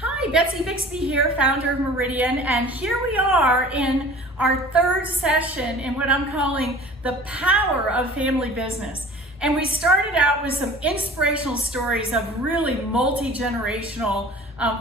Hi, Betsy Bixby here, founder of Meridian, and here we are in our third session in what I'm calling the power of family business. And we started out with some inspirational stories of really multi-generational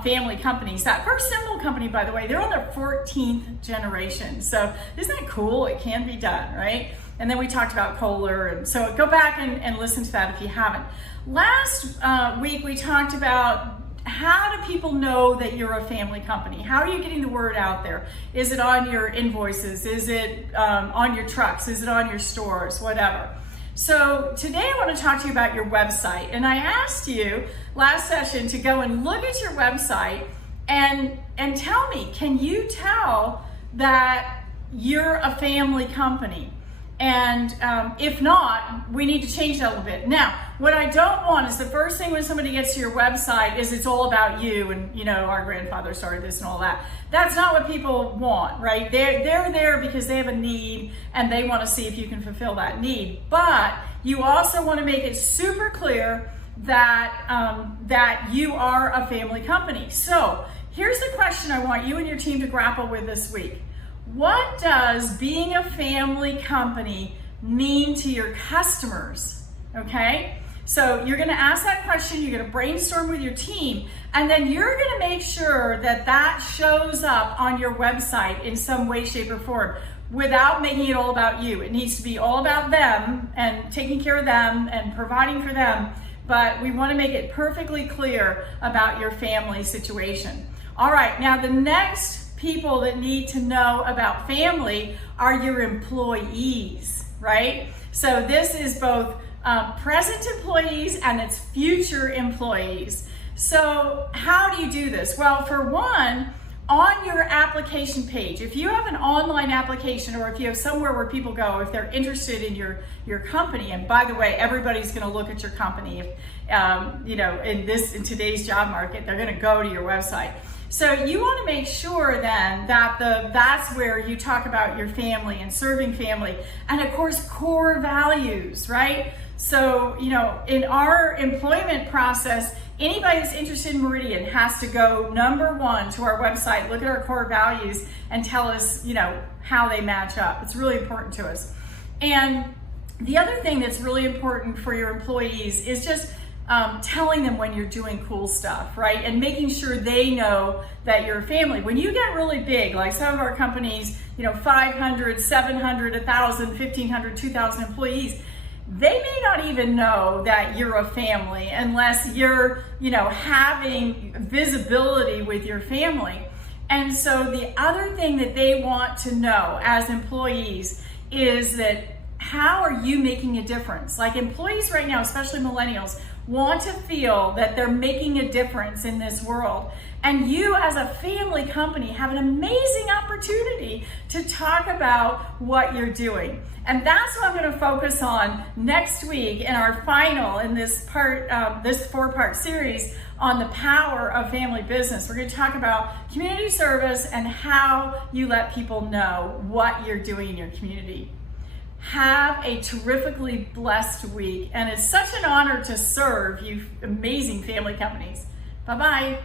family companies. That first symbol company, by the way, they're on their 14th generation. So isn't that cool? It can be done, right? And then we talked about Kohler, and so go back and listen to that if you haven't. Last week we talked about how do people know that you're a family company? How are you getting the word out there? Is it on your invoices? Is it on your trucks? Is it on your stores? Whatever. So today I want to talk to you about your website. And I asked you last session to go and look at your website and tell me, can you tell that you're a family company? And if not, we need to change that a little bit. Now, what I don't want is the first thing when somebody gets to your website is it's all about you and, you know, our grandfather started this and all that. That's not what people want, right? They're there because they have a need and they want to see if you can fulfill that need. But you also want to make it super clear that, that you are a family company. So here's the question I want you and your team to grapple with this week. What does being a family company mean to your customers? Okay, so you're going to ask that question, you're going to brainstorm with your team, and then you're going to make sure that that shows up on your website in some way, shape, or form without making it all about you. It needs to be all about them and taking care of them and providing for them, but we want to make it perfectly clear about your family situation. All right, now the next people that need to know about family are your employees, right? So this is both present employees and it's future employees. So how do you do this? Well, for one, on your application page, if you have an online application or if you have somewhere where people go, if they're interested in your company, and by the way, everybody's going to look at your company. If, you know, in today's job market, they're going to go to your website. So you want to make sure then that that's where you talk about your family and serving family, and of course core values, right? So, you know, in our employment process, anybody that's interested in Meridian has to go, number one, to our website, look at our core values and tell us, you know, how they match up. It's really important to us. And the other thing that's really important for your employees is just telling them when you're doing cool stuff, right? And making sure they know that you're a family. When you get really big, like some of our companies, you know, 500, 700, 1,000, 1,500, 2,000 employees, they may not even know that you're a family unless you're, you know, having visibility with your family. And so the other thing that they want to know as employees is that how are you making a difference? Like employees right now, especially millennials, want to feel that they're making a difference in this world. And you as a family company have an amazing opportunity to talk about what you're doing. And that's what I'm going to focus on next week in our final in this part, this 4-part series on the power of family business. We're going to talk about community service and how you let people know what you're doing in your community. Have a terrifically blessed week, and it's such an honor to serve you amazing family companies. Bye-bye.